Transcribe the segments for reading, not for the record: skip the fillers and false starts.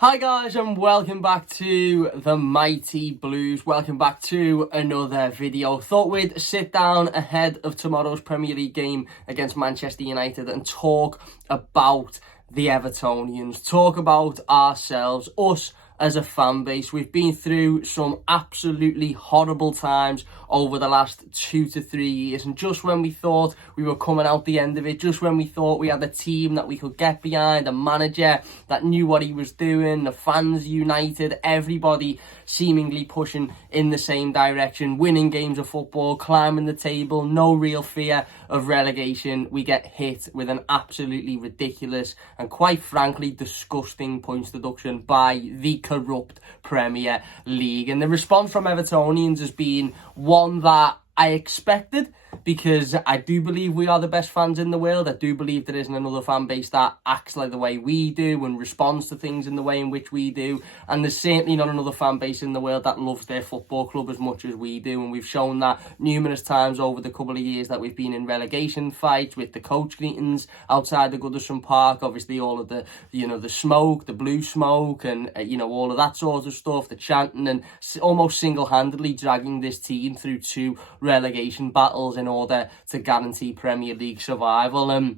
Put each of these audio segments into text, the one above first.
Hi guys, and welcome back to the Mighty Blues. Welcome back to another video. Thought we'd sit down ahead of tomorrow's Premier League game against Manchester United and talk about the Evertonians, talk about ourselves, us as a fan base. We've been through some absolutely horrible times over the last 2 to 3 years, and just when we thought we were coming out the end of it, just when we thought we had a team that we could get behind, a manager that knew what he was doing, the fans united, everybody seemingly pushing in the same direction, winning games of football, climbing the table, no real fear of relegation, we get hit with an absolutely ridiculous and quite frankly disgusting points deduction by the corrupt Premier League. And the response from Evertonians has been one that I expected, because I do believe we are the best fans in the world. I do believe there isn't another fan base that acts like the way we do and responds to things in the way in which we do. And there's certainly not another fan base in the world that loves their football club as much as we do. And we've shown that numerous times over the couple of years that we've been in relegation fights, with the coach meetings outside the Goodison Park, obviously all of the, the smoke, the blue smoke, and, all of that sort of stuff, the chanting, and almost single-handedly dragging this team through 2 relegation battles in order to guarantee Premier League survival.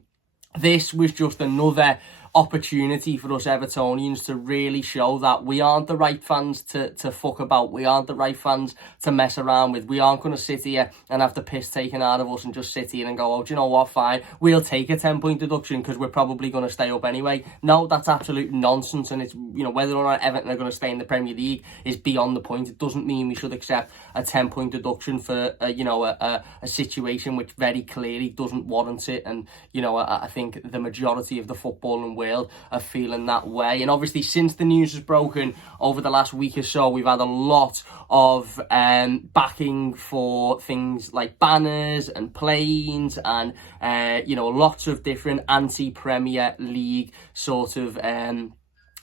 This was just another opportunity for us Evertonians to really show that we aren't the right fans to fuck about. We aren't the right fans to mess around with. We aren't going to sit here and have the piss taken out of us and just sit here and go, oh, do you know what, fine, we'll take a 10-point deduction because we're probably going to stay up anyway. No, that's absolute nonsense. And it's, whether or not Everton are going to stay in the Premier League is beyond the point. It doesn't mean we should accept a 10-point deduction for a situation which very clearly doesn't warrant it. And I think the majority of the footballing world are feeling that way. And obviously, since the news has broken over the last week or so, we've had a lot of backing for things like banners and planes and lots of different anti-Premier League sort of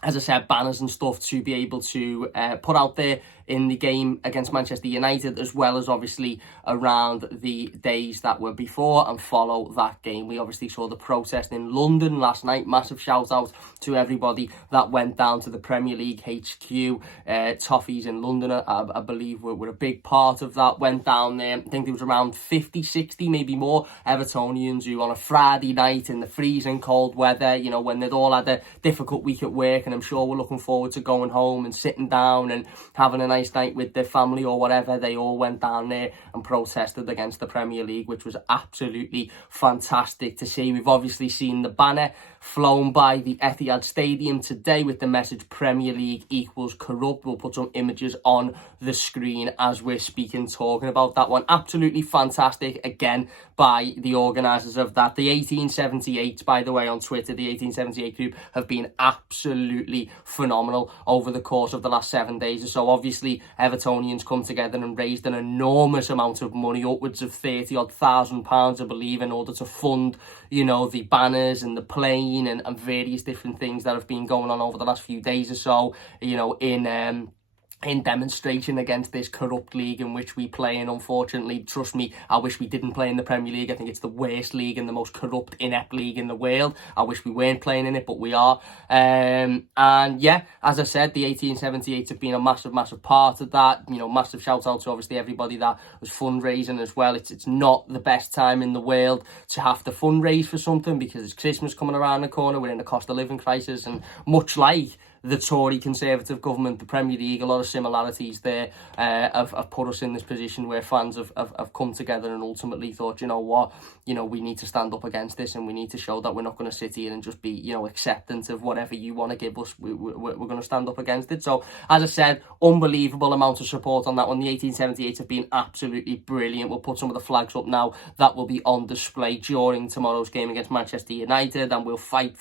as I said, banners and stuff to be able to put out there in the game against Manchester United, as well as obviously around the days that were before and follow that game. We obviously saw the protest in London last night. Massive shout out to everybody that went down to the Premier League HQ. Toffees in London, I believe, were a big part of that. Went down there. I think there was around 50, 60, maybe more Evertonians who on a Friday night in the freezing cold weather, when they'd all had a difficult week at work, and I'm sure we're looking forward to going home and sitting down and having a nice night with their family or whatever, they all went down there and protested against the Premier League, which was absolutely fantastic to see. We've obviously seen the banner flown by the Etihad Stadium today with the message Premier League equals corrupt. We'll put some images on the screen as we're speaking, talking about that one. Absolutely fantastic, again, by the organisers of that. The 1878, by the way, on Twitter, the 1878 group have been absolutely phenomenal over the course of the last 7 days or so. Obviously, Evertonians come together and raised an enormous amount of money, upwards of £30,000, I believe, in order to fund, the banners and the plane and various different things that have been going on over the last few days or so, in demonstration against this corrupt league in which we play. And unfortunately, trust me, I wish we didn't play in the Premier League. I think it's the worst league and the most corrupt, inept league in the world. I wish we weren't playing in it, but we are. And yeah, as I said, the 1878 have been a massive, massive part of that. Massive shout out to obviously everybody that was fundraising as well. It's not the best time in the world to have to fundraise for something, because it's Christmas coming around the corner. We're in a cost of living crisis, and much like the Tory Conservative government, the Premier League, a lot of similarities there have put us in this position where fans have come together and ultimately thought, we need to stand up against this, and we need to show that we're not going to sit here and just be, acceptant of whatever you want to give us. We're going to stand up against it. So, as I said, unbelievable amount of support on that one. The 1878 have been absolutely brilliant. We'll put some of the flags up now that will be on display during tomorrow's game against Manchester United, and we'll fight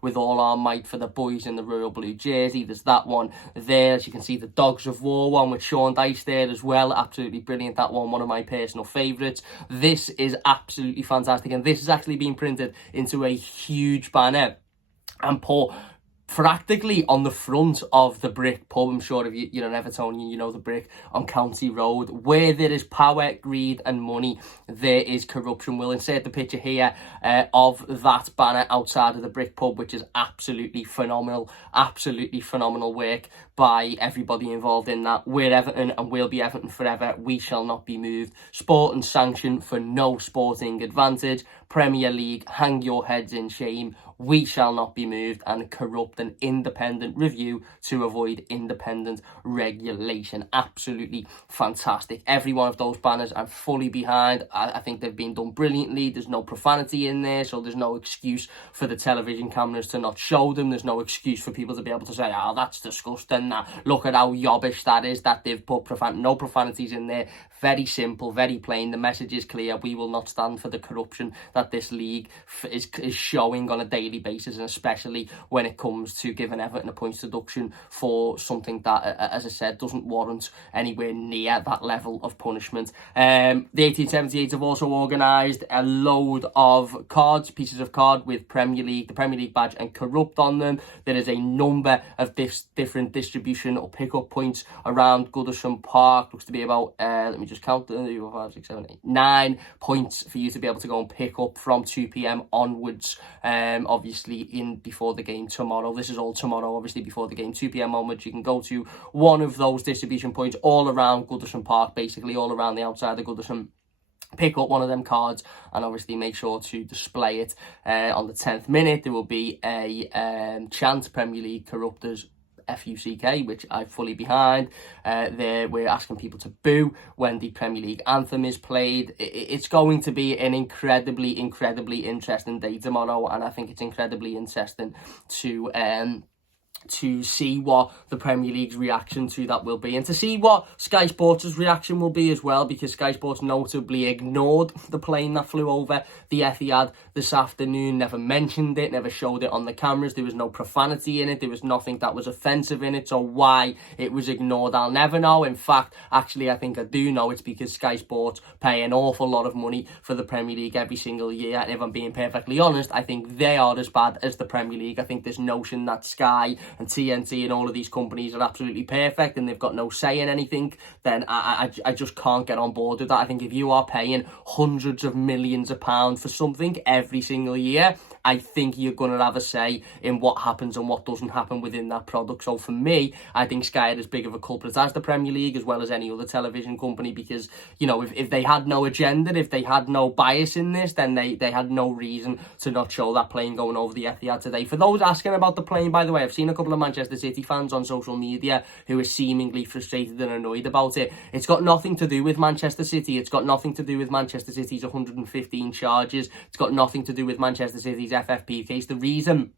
with all our might for the boys in the Royal Blue jersey. There's that one there. As you can see, the Dogs of War one with Sean Dyche there as well. Absolutely brilliant, that one of my personal favourites. This is absolutely fantastic, and this has actually been printed into a huge banner and put practically on the front of the brick pub. I'm sure if you're an Evertonian, you know the brick on County Road. Where there is power, greed and money, there is corruption. We'll insert the picture here of that banner outside of the brick pub, which is absolutely phenomenal work by everybody involved in that. We're Everton and we'll be Everton forever. We shall not be moved. Sport and sanction for no sporting advantage. Premier League, hang your heads in shame. We shall not be moved. And corrupt and independent review to avoid independent regulation. Absolutely fantastic. Every one of those banners I'm fully behind. I think they've been done brilliantly. There's no profanity in there, so there's no excuse for the television cameras to not show them. There's no excuse for people to be able to say, oh, that's disgusting. Look at how yobbish that is, that they've put no profanities in there. Very simple, very plain. The message is clear. We will not stand for the corruption that this league is showing on a daily basis, and especially when it comes to giving Everton a points deduction for something that, as I said, doesn't warrant anywhere near that level of punishment. The 1878 have also organised a load of cards, pieces of card with the Premier League badge and corrupt on them. There is a number of different distribution or pick-up points around Goodison Park. Looks to be about, let me just count them, 5, 6, 7, 8, 9 points for you to be able to go and pick up from 2 p.m. onwards, obviously before the game tomorrow. This is all tomorrow, obviously before the game, 2 p.m. onwards. You can go to one of those distribution points all around Goodison Park, basically all around the outside of Goodison. Pick up one of them cards and obviously make sure to display it. On the 10th minute, there will be a chant, Premier League corruptors, FUCK, which I'm fully behind. We're asking people to boo when the Premier League anthem is played. It's going to be an incredibly interesting day tomorrow, and I think it's incredibly interesting to see what the Premier League's reaction to that will be, and to see what Sky Sports' reaction will be as well, because Sky Sports notably ignored the plane that flew over the Etihad this afternoon, never mentioned it, never showed it on the cameras. There was no profanity in it, there was nothing that was offensive in it, so why it was ignored, I'll never know. In fact, actually, I think I do know. It's because Sky Sports pay an awful lot of money for the Premier League every single year, and if I'm being perfectly honest, I think they are as bad as the Premier League. I think this notion that Sky and TNT and all of these companies are absolutely perfect and they've got no say in anything, then I just can't get on board with that. I think if you are paying hundreds of millions of pounds for something every single year, I think you're going to have a say in what happens and what doesn't happen within that product. So for me, I think Sky are as big of a culprit as the Premier League, as well as any other television company, because, you know, if they had no agenda, if they had no bias in this, then they had no reason to not show that plane going over the Etihad today. For those asking about the plane, by the way, I've seen a couple of Manchester City fans on social media who are seemingly frustrated and annoyed about it. It's got nothing to do with Manchester City. It's got nothing to do with Manchester City's 115 charges. It's got nothing to do with Manchester City's FFP case. The reason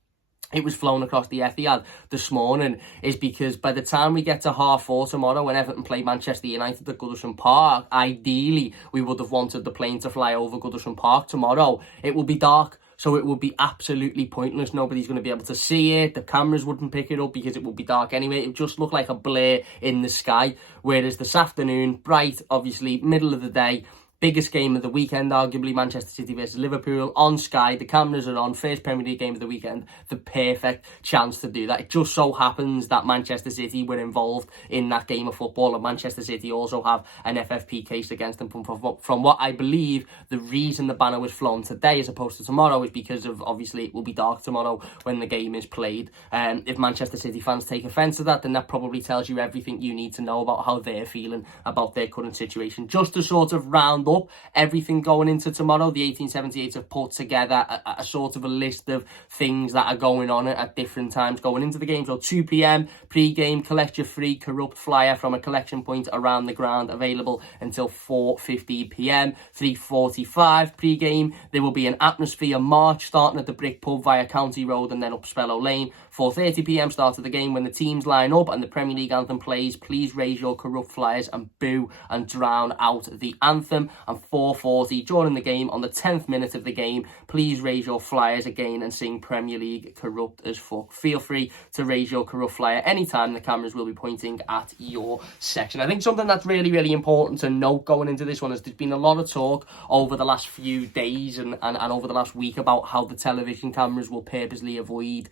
it was flown across the Etihad this morning is because by the time we get to 4:30 tomorrow, when Everton play Manchester United at Goodison Park, ideally we would have wanted the plane to fly over Goodison Park tomorrow. It will be dark, so it would be absolutely pointless. Nobody's going to be able to see it. The cameras wouldn't pick it up because it would be dark anyway. It would just look like a blur in the sky. Whereas this afternoon, bright, obviously, middle of the day, biggest game of the weekend, arguably, Manchester City versus Liverpool on Sky. The cameras are on, first Premier League game of the weekend. The perfect chance to do that. It just so happens that Manchester City were involved in that game of football, and Manchester City also have an FFP case against them. From what I believe, the reason the banner was flown today as opposed to tomorrow is because of, obviously, it will be dark tomorrow when the game is played. If Manchester City fans take offence to that, then that probably tells you everything you need to know about how they're feeling about their current situation. Just to sort of round up everything going into tomorrow, the 1878 have put together a sort of a list of things that are going on at different times going into the game. So 2 p.m. pre-game, collect your free corrupt flyer from a collection point around the ground, available until 4:15 p.m. 3:45 pre-game, there will be an atmosphere march starting at the Brick Pub via County Road and then up Spellow Lane. 4:30 p.m. start of the game. When the teams line up and the Premier League anthem plays, please raise your corrupt flyers and boo and drown out the anthem. And 4:40 during the game, on the 10th minute of the game, please raise your flyers again and sing Premier League corrupt as fuck. Feel free to raise your corrupt flyer anytime. The cameras will be pointing at your section. I think something that's really important to note going into this one is there's been a lot of talk over the last few days and over the last week about how the television cameras will purposely avoid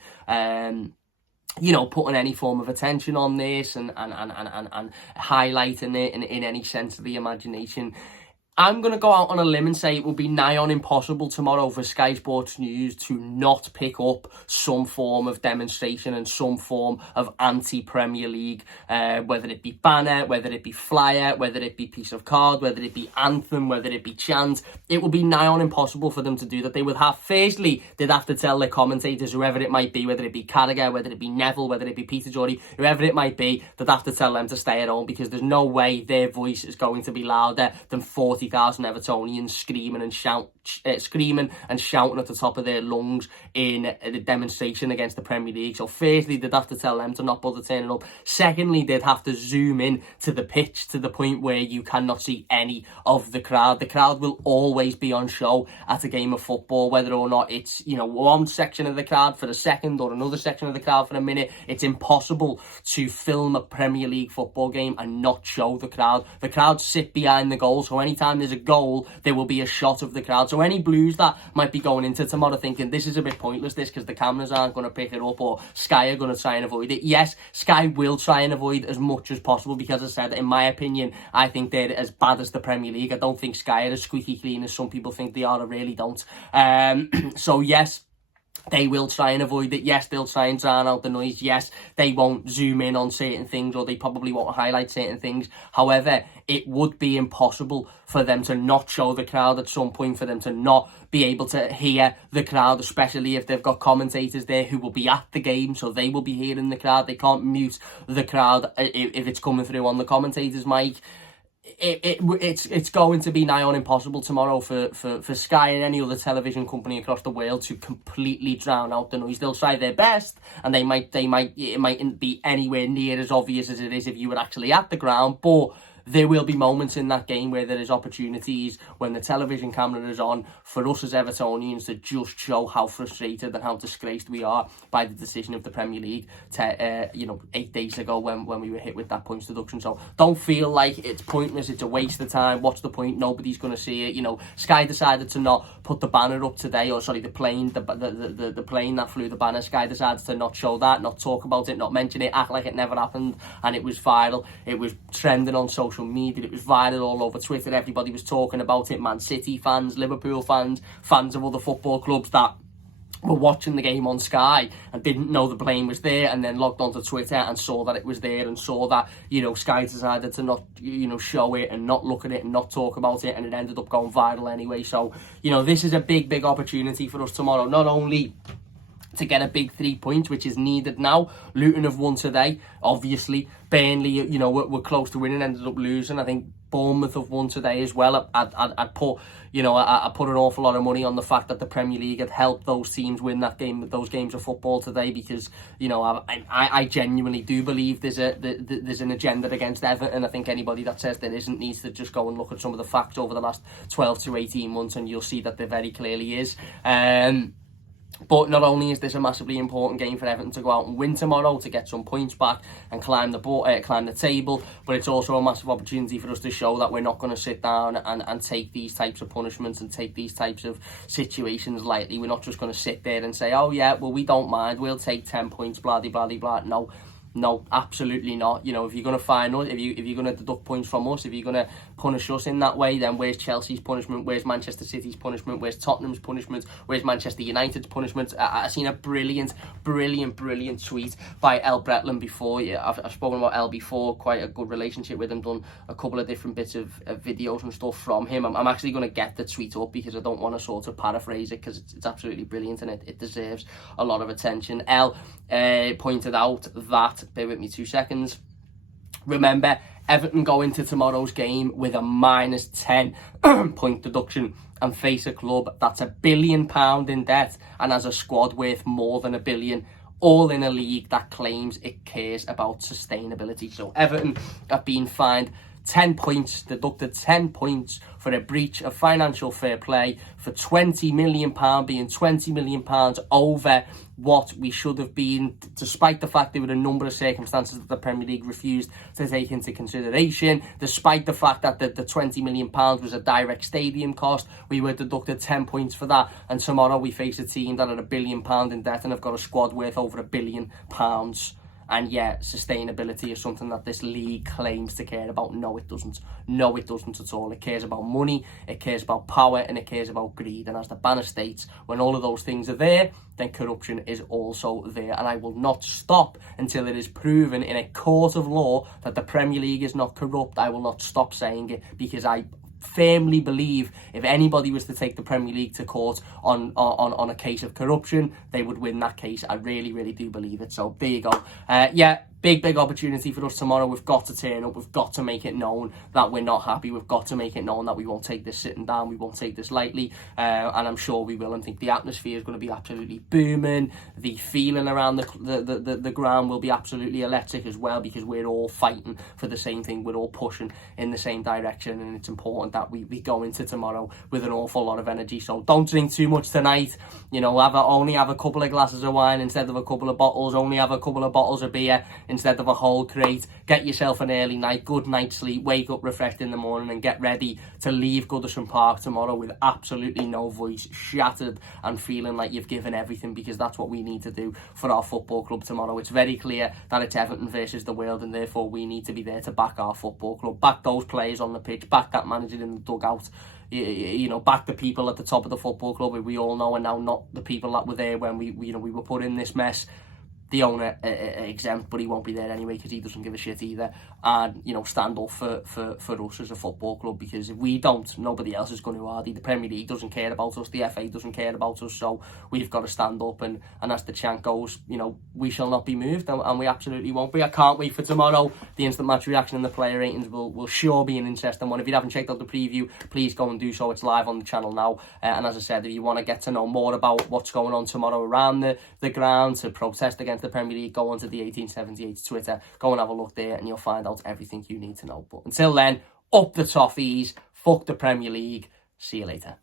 putting any form of attention on this and highlighting it in any sense of the imagination. I'm going to go out on a limb and say it will be nigh on impossible tomorrow for Sky Sports News to not pick up some form of demonstration and some form of anti-Premier League, whether it be banner, whether it be flyer, whether it be piece of card, whether it be anthem, whether it be chant. It will be nigh on impossible for them to do that. They would have, firstly, they'd have to tell their commentators, whoever it might be, whether it be Carragher, whether it be Neville, whether it be Peter Drury, whoever it might be, they'd have to tell them to stay at home, because there's no way their voice is going to be louder than 40,000 Evertonians screaming and shouting at the top of their lungs in the demonstration against the Premier League. So firstly, they'd have to tell them to not bother turning up. Secondly, they'd have to zoom in to the pitch to the point where you cannot see any of the crowd. The crowd will always be on show at a game of football, whether or not it's, one section of the crowd for a second or another section of the crowd for a minute. It's impossible to film a Premier League football game and not show the crowd. The crowd sit behind the goal, so anytime there's a goal, there will be a shot of the crowd. So any Blues that might be going into tomorrow thinking this is a bit pointless, this, because the cameras aren't going to pick it up, or Sky are going to try and avoid it. Yes, Sky will try and avoid as much as possible, because as I said, in my opinion, I think they're as bad as the Premier League. I don't think Sky are as squeaky clean as some people think they are. I really don't. So yes, they will try and avoid it. Yes, they'll try and drown out the noise. Yes, they won't zoom in on certain things, or they probably won't highlight certain things. However, it would be impossible for them to not show the crowd at some point, for them to not be able to hear the crowd, especially if they've got commentators there who will be at the game, so they will be hearing the crowd. They can't mute the crowd if it's coming through on the commentator's mic. It's going to be nigh on impossible tomorrow for Sky and any other television company across the world to completely drown out the noise. They'll try their best, and it mightn't be anywhere near as obvious as it is if you were actually at the ground, but there will be moments in that game where there is opportunities when the television camera is on for us as Evertonians to just show how frustrated and how disgraced we are by the decision of the Premier League 8 days ago when we were hit with that points deduction. So don't feel like it's pointless, it's a waste of time. What's the point? Nobody's going to see it. Sky decided to not put the banner up today, or sorry, the plane that flew the banner. Sky decided to not show that, not talk about it, not mention it, act like it never happened, and it was viral. It was trending on social media. It was viral all over Twitter. Everybody was talking about it. Man City fans, Liverpool fans, fans of other football clubs that were watching the game on Sky and didn't know the plane was there, and then logged onto Twitter and saw that it was there, and saw that Sky decided to not show it and not look at it and not talk about it, and it ended up going viral anyway. So this is a big opportunity for us tomorrow, not only to get a big 3 points, which is needed now. Luton have won today, obviously. Burnley, we're close to winning, ended up losing. I think Bournemouth have won today as well. I'd put an awful lot of money on the fact that the Premier League had helped those teams win those games of football today, because I genuinely do believe there's an agenda against Everton. I think anybody that says there isn't needs to just go and look at some of the facts over the last 12 to 18 months, and you'll see that there very clearly is. But not only is this a massively important game for Everton to go out and win tomorrow to get some points back and climb the table, but it's also a massive opportunity for us to show that we're not going to sit down and take these types of punishments and take these types of situations lightly. We're not just going to sit there and say, oh yeah, well, we don't mind, we'll take 10 points, blah, blah, blah, blah. No, absolutely not. If you're going to fine us, if you're going to deduct points from us, if you're going to punish us in that way, then where's Chelsea's punishment? Where's Manchester City's punishment? Where's Tottenham's punishment? Where's Manchester United's punishment? I've seen a brilliant tweet by El Bretland before. I've spoken about El before, quite a good relationship with him, done a couple of different bits of videos and stuff from him. I'm actually going to get the tweet up because I don't want to sort of paraphrase it, because it's absolutely brilliant and it deserves a lot of attention. El pointed out that, bear with me 2 seconds, remember, Everton go into tomorrow's game with a -10 point deduction and face a club that's £1 billion in debt and has a squad worth more than £1 billion, all in a league that claims it cares about sustainability. So Everton have been fined 10 points, deducted 10 points for a breach of financial fair play for £20 million being £20 million over what we should have been, despite the fact there were a number of circumstances that the Premier League refused to take into consideration, despite the fact that the £20 million was a direct stadium cost. We were deducted 10 points for that, and tomorrow we face a team that are £1 billion in debt and have got a squad worth over £1 billion. And yet, sustainability is something that this league claims to care about. No, it doesn't. No, it doesn't at all. It cares about money, it cares about power, and it cares about greed. And as the banner states, when all of those things are there, then corruption is also there. And I will not stop until it is proven in a court of law that the Premier League is not corrupt. I will not stop saying it, because I firmly believe if anybody was to take the Premier League to court on a case of corruption, they would win that case. I really, really do believe it. So there you go. Big opportunity for us tomorrow. We've got to turn up. We've got to make it known that we're not happy. We've got to make it known that we won't take this sitting down. We won't take this lightly. And I'm sure we will. I think the atmosphere is going to be absolutely booming. The feeling around the ground will be absolutely electric as well, because we're all fighting for the same thing. We're all pushing in the same direction, and it's important that we go into tomorrow with an awful lot of energy. So don't drink too much tonight. You know, only have a couple of glasses of wine instead of a couple of bottles. Only have a couple of bottles of beer instead of a whole crate. Get yourself an early night, good night's sleep, wake up refreshed in the morning, and get ready to leave Goodison Park tomorrow with absolutely no voice, shattered, and feeling like you've given everything, because that's what we need to do for our football club tomorrow. It's very clear that it's Everton versus the world, and therefore we need to be there to back our football club, back those players on the pitch, back that manager in the dugout, you know, back the people at the top of the football club who we all know are now not the people that were there when we were put in this mess. The owner exempt, but he won't be there anyway because he doesn't give a shit either. And, you know, stand up for us as a football club, because if we don't, nobody else is going to, are they? The Premier League doesn't care about us, the FA doesn't care about us, so we've got to stand up, and as the chant goes, you know, we shall not be moved, and we absolutely won't be. I can't wait for tomorrow. The instant match reaction and the player ratings will sure be an interesting one. If you haven't checked out the preview, please go and do so. It's live on the channel now, and as I said, if you want to get to know more about what's going on tomorrow around the ground to protest against the Premier League, go onto the 1878 Twitter, go and have a look there, and you'll find out everything you need to know. But until then, up the toffees, fuck the Premier League, see you later.